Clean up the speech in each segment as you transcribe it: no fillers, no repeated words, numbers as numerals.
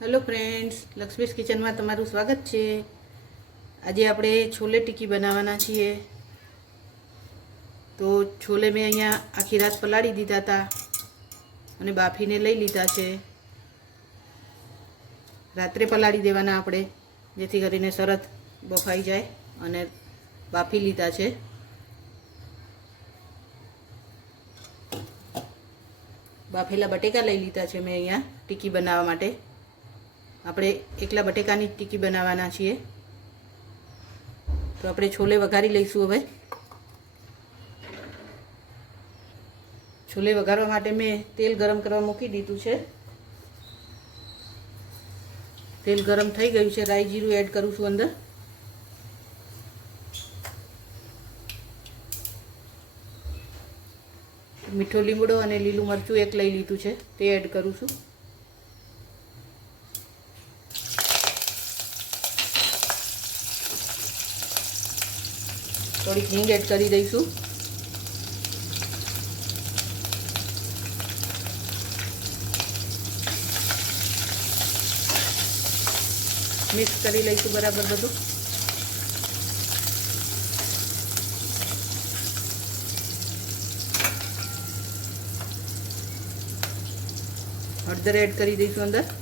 Hello friends, Lakshmi's kitchen में तमारू स्वागत है। आज આપણે छोले टिक्की बनावाना छीए। तो छोले में अहींया आखी रात पलाળી દીધા હતા અને બાફીને લઈ લીધા છે। રાત્રે પલાળી દેવાના આપણે, જેથી કરીને સરસ બફાઈ જાય અને બાફી લીધા છે। બાફેલા બટેકા લઈ લીધા છે મેં અહીંયા ટિક્કી બનાવવા માટે। આપણે એકલા બટેકાની ટિક્કી બનાવવાના છીએ। તો આપણે છોલે વઘારી લઈશું। હવે છોલે વઘારવા માટે મેં તેલ ગરમ કરવા મૂકી દીધું છે। તેલ ગરમ થઈ ગયું છે। રાઈ જીરું એડ કરું છું અંદર। મીઠો લીમડો અને લીલું મરચું એક લઈ લીધું છે, તે એડ કરું છું। थोड़ी हींग एड करी दईशू। मिक्स करी लईशू बराबर बधु। हळदर एड करी दईशू अंदर।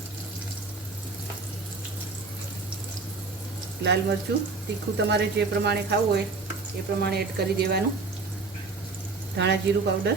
लाल मरचू तीखू तमारे जे प्रमाणे खावुं होय ए प्रमाणे एड करी देवानुं। धाणा जीरु पाउडर,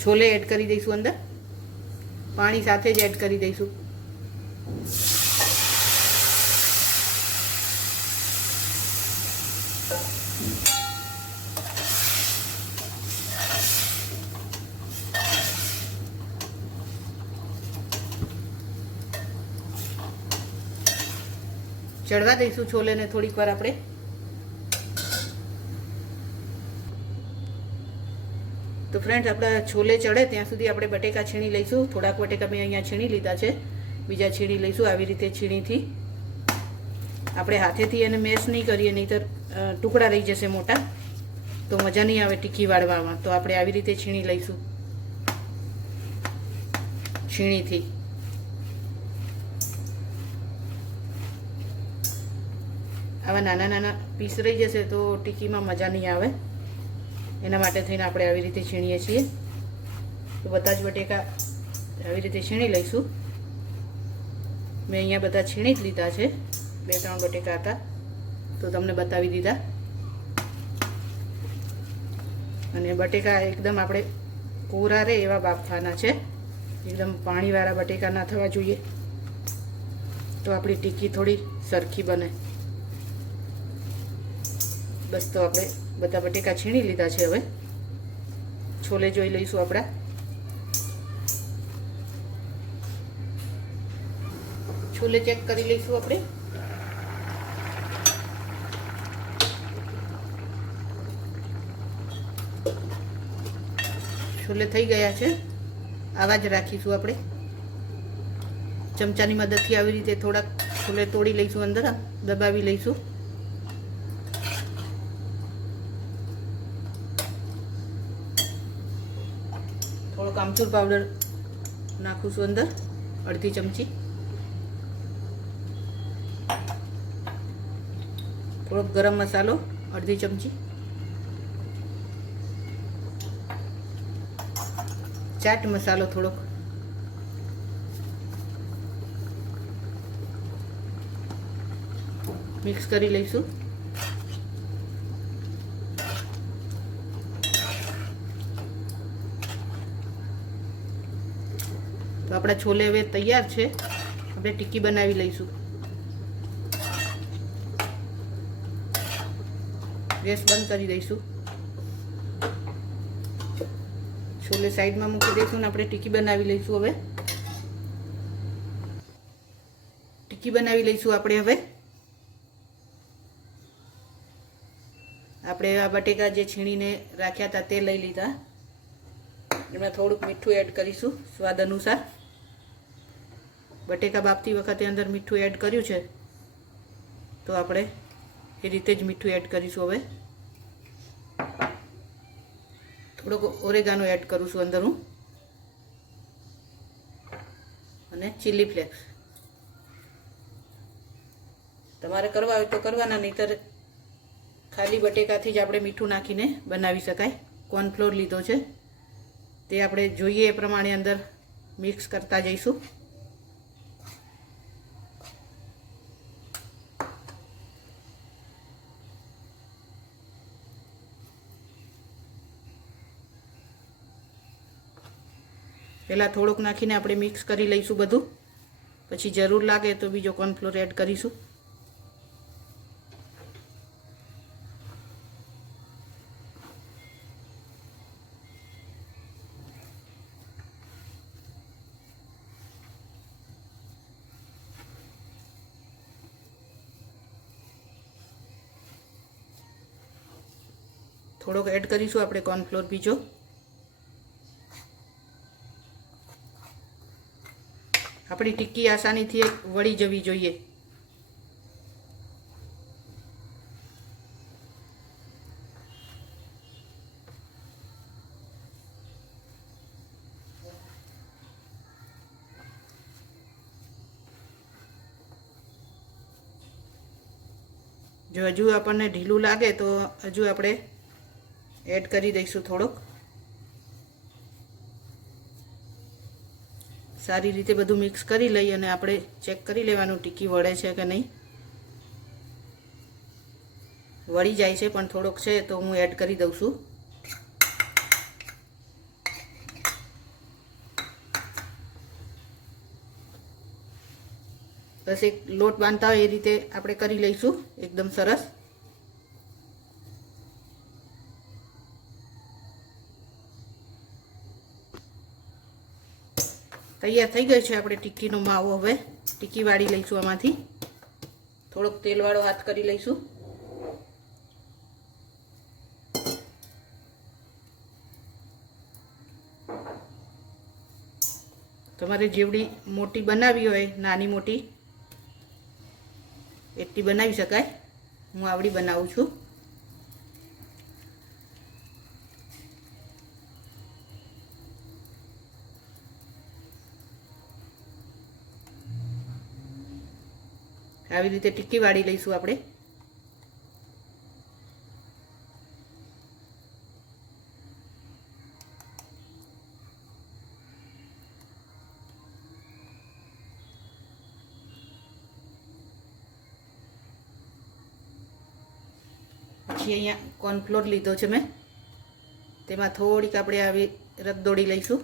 छोले एड करी दईशुं अंदर। पाणी साथे ज एड करी दईशुं। चढ़वा दईशुं छोले ने थोड़ीक वार आपणे। तो फ्रेंड्स, आपड़ा छोले चढ़े त्यां सुधी आपणे बटेका छीणी लईशुं। थोड़ाक बटेका मैं अहींया छीणी लीधा छे, बीजा छीणी लईशुं। आवी रीते छीणीथी आपणे हाथेथी एने मेश नहीं करीए, नहींतर टुकड़ा रही जशे मोटा, तो मजा नहीं आवे टिक्की वाळवामां। तो आपणे आवी रीते छीणी लईशुं छीणीथी। आवा नाना नाना पीस रही जशे तो टिक्की में मजा नहीं आवे, एना माटे थईने आपणे आवी रीते छीणीए छीए। तो बधा ज बटेका आवी रीते छीणी लईशुं। मैं अहींया बधा छीणी ज लीधा छे। 2-3 बटेका हता तो तमने बतावी दीधा। अने बटेका एकदम आपणे कोरा रहे एवा बाफवाना छे। एकदम पाणीवाळा बटेका ना थवा जोईए, तो आपणी टिक्की थोड़ी सरखी बने। बस, तो आपणे बधा बटेका छीणी लीधा छे। हवे छोले जोई लईशुं आपड़ा। छोले चेक करी लईशुं आपणे। छोले थई गया छे। आवा ज राखीशुं आपणे। चमचानी मददथी आवी रीते थोड़ा छोले तोड़ी लईशुं, अंदर दबावी लईशुं। थोड़ो आमचूर पाउडर नाखूँ छुं अंदर, अर्धी चमची। थोड़ो गरम मसालो अर्धी चमची। चाट मसालो थोड़ो। मिक्स करी लईशुं। तो अपना छोले हवे तैयार छे। आपणे टिक्की बनावी लईशुं। गैस बंद करी दईशुं। छोले साइड में मूकी दईशुं ने आपणे टिक्की बनावी लईशुं। हवे टिक्की बनावी लईशुं आपणे। हवे આપણે આ બટેકા જે છીણીને રાખ્યા હતા તે લઈ લીધા એમાં થોડુંક મીઠું એડ કરીશું સ્વાદ અનુસાર. બટેકા બાફતી વખતે અંદર મીઠું એડ કર્યું છે તો આપણે એ રીતે જ મીઠું એડ કરીશું. હવે થોડોક ઓરેગાનો એડ કરું છું અંદર હું, અને ચીલી ફ્લેક્સ. તમારે કરવા હોય તો કરવાના, નહીંતર ખાલી બટેકાથી જ આપણે મીઠું નાખીને બનાવી શકાય. કોર્નફ્લોર લીધો છે તે આપણે જોઈએ એ પ્રમાણે અંદર મિક્સ કરતા જઈશું. પહેલાં થોડુંક નાખીને આપણે મિક્સ કરી લઈશું બધું, પછી જરૂર લાગે તો બીજો કોર્નફ્લોર એડ કરીશું. થોડોક એડ કરીશું આપણે કોર્નફ્લોર બીજો. આપણી ટિક્કી આસાનીથી વળી જવી જોઈએ. જો હજુ આપણને ઢીલું લાગે તો હજુ આપણે એડ કરી દઈશું થોડોક. સારી રીતે બધું મિક્સ કરી લઈ અને આપણે ચેક કરી લેવાનું ટિક્કી વળે છે કે નહીં. વળી જાય છે પણ થોડોક છે તો હું એડ કરી દઉં છું. બસ એક લોટ બાંધતા હોય એ રીતે આપણે કરી લઈશું એકદમ સરસ. તૈયાર થઈ ગયો છે આપણે ટિક્કીનો માવો. હવે ટિક્કી વાળી લઈશું આમાંથી. થોડોક તેલવાળો હાથ કરી લઈશું. તમારે જેવડી મોટી બનાવી હોય, નાની મોટી એટલી બનાવી શકાય. હું આવડી બનાવું છું. આવી રીતે ટિક્કી વાળી લઈશું આપણે. પછી અહીંયા કોર્નફ્લોર લીધો છે મેં, તેમાં થોડીક આપણે આવી રગદોળી લઈશું.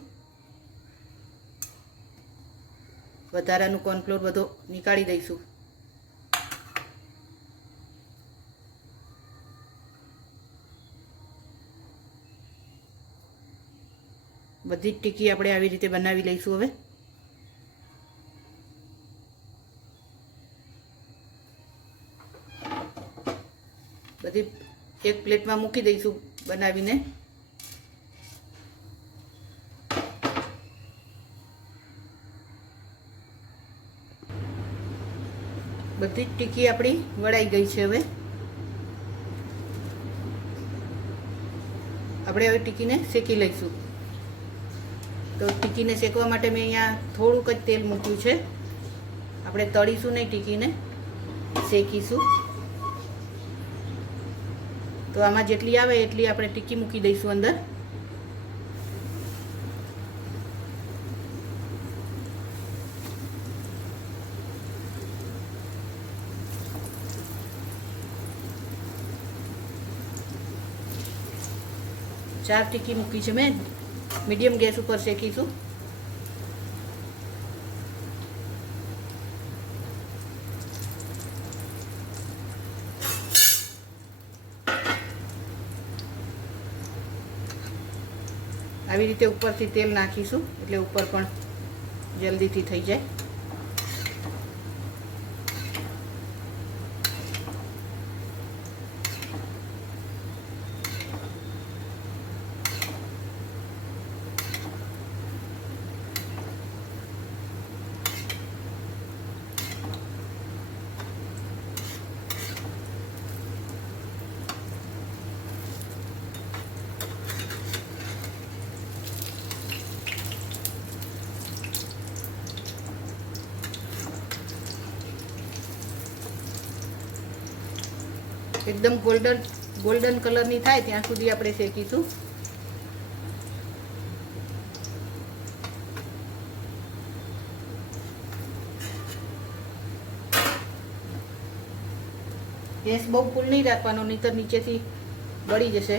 વધારાનું કોર્નફ્લોર બધો નીકાળી દઈશું. બધી જ ટિક્કી આપણે આવી રીતે બનાવી લઈશું. હવે બધી એક પ્લેટમાં મૂકી દઈશું બનાવીને. બધી જ ટિક્કી આપણી વળાઈ ગઈ છે. હવે આપણે હવે ટિક્કીને શેકી લઈશું. તો ટિક્કીને શેકવા માટે મેં અહીંયા થોડુંક જ તેલ મૂક્યું છે. આપણે તળીશું નહીં, ટિક્કીને શેકીશું. તો આમાં જેટલી આવે એટલી આપણે ટિક્કી મૂકી દઈશું અંદર. ચાર ટિક્કી મૂકી છે મેં. મીડિયમ ગેસ ઉપર શેકીશું. આવી રીતે ઉપરથી તેલ નાખીશું એટલે ઉપર પણ જલ્દીથી થઈ જાય. એકદમ ગોલ્ડન કલરની થાય ત્યાં સુધી આપણે શેકીશું. ગેસ બહુ ફૂલ નહીં રાખવાનો, નહીંતર નીચેથી બળી જશે.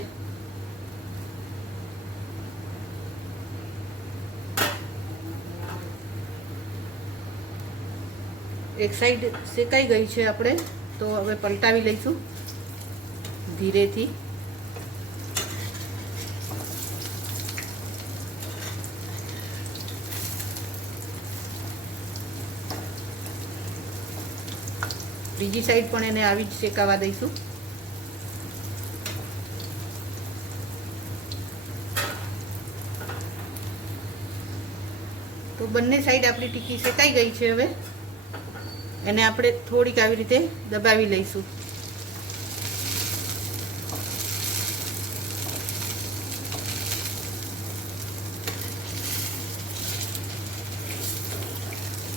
એક સાઈડ શેકાઈ ગઈ છે આપણે, તો હવે પલટાવી લઈશું ધીરેથી. બીજી સાઈડ પણ એને આવી જ શેકાવા દઈશું. તો બંને સાઈડ આપણી ટીકી શેકાઈ ગઈ છે. હવે એને આપણે થોડીક આવી રીતે દબાવી લઈશું.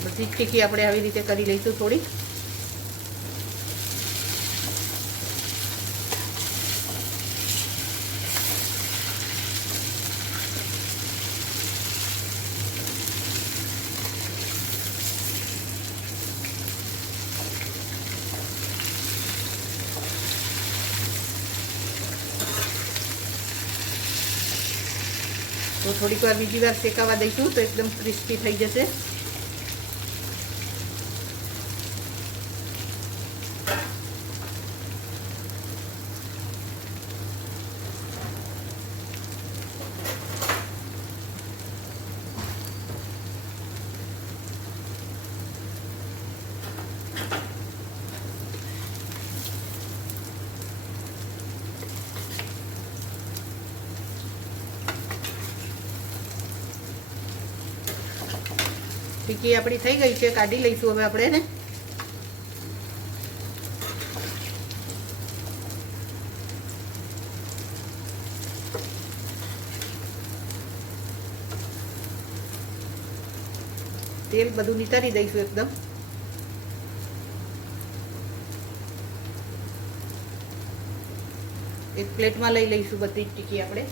બધી ટીકી આપણે આવી રીતે કરી લઈશું થોડીક. તો થોડીક વાર બીજી વાર શેકાવા દઈશું તો એકદમ ક્રિસ્પી થઈ જશે. ટીકી આપણી થઈ ગઈ છે, કાઢી લઈશું હવે આપણે એને. તેલ બધું નિતારી દઈશું એકદમ. એક પ્લેટમાં લઈ લઈશું બધી ટીકી આપણે.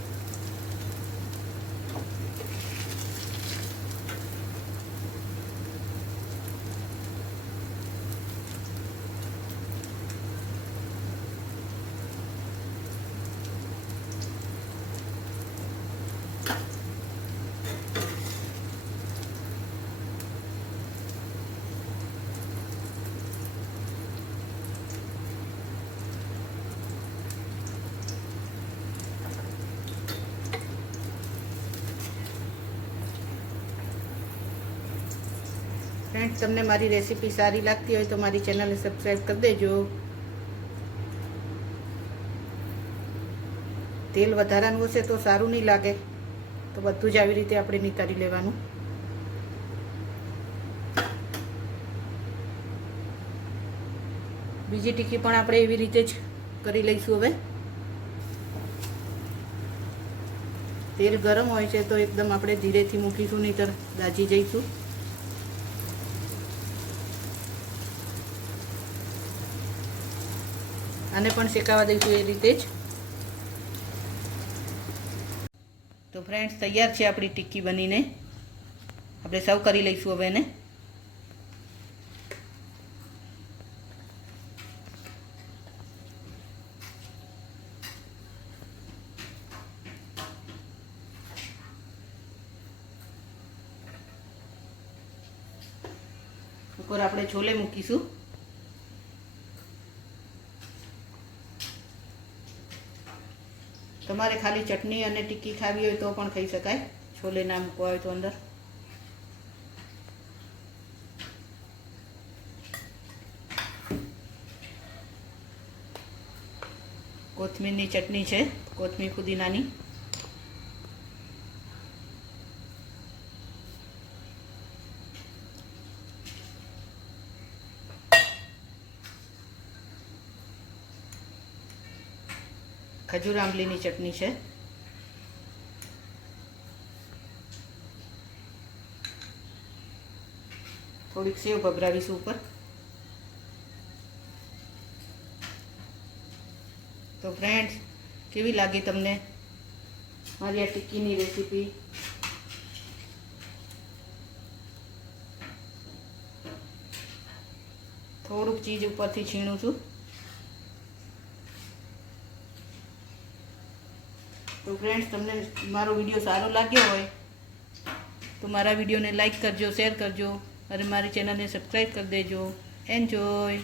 ફ્રેન્ડ્સ, તમને મારી રેસીપી સારી લાગતી હોય તો મારી ચેનલને સબસ્ક્રાઈબ કરી દેજો. તેલ વધારાનું હશે તો સારું નહીં લાગે, તો બધું જ આવી રીતે આપણે નિતારી લેવાનું. બીજી ટીકી પણ આપણે એવી રીતે જ કરી લઈશું. હવે તેલ ગરમ હોય છે તો એકદમ આપણે ધીરેથી મૂકીશું, નહીંતર દાજી જઈશું. આને પણ શેકાવા દઈશું એ રીતે જ. તો ફ્રેન્ડ્સ, તૈયાર છે આપણી ટિક્કી બનીને. આપણે સર્વ કરી લઈશું હવે એને. ઉપર આપણે છોલે મૂકીશું. તમારે ખાલી ચટણી અને ટિક્કી ખાવી હોય તો પણ ખાઈ શકાય, છોલે ના મૂકવા હોય તો અંદર. કોથમીરની ચટણી છે, કોથમીર પુદીનાની. ખજૂર આંબલીની ચટણી છે. થોડીક સેવ ભભરાવીશું ઉપર. તો ફ્રેન્ડ્સ, કેવી લાગી તમને મારી આ ટિક્કીની રેસીપી? થોડુંક ચીઝ ઉપરથી છીણું છું. તો ફ્રેન્ડ્સ, તમને મારો વિડીયો સારો લાગ્યો હોય તો મારા વિડીયોને લાઈક કરજો, શેર કરજો અને મારી ચેનલને સબસ્ક્રાઈબ કરી દેજો. એન્જોય.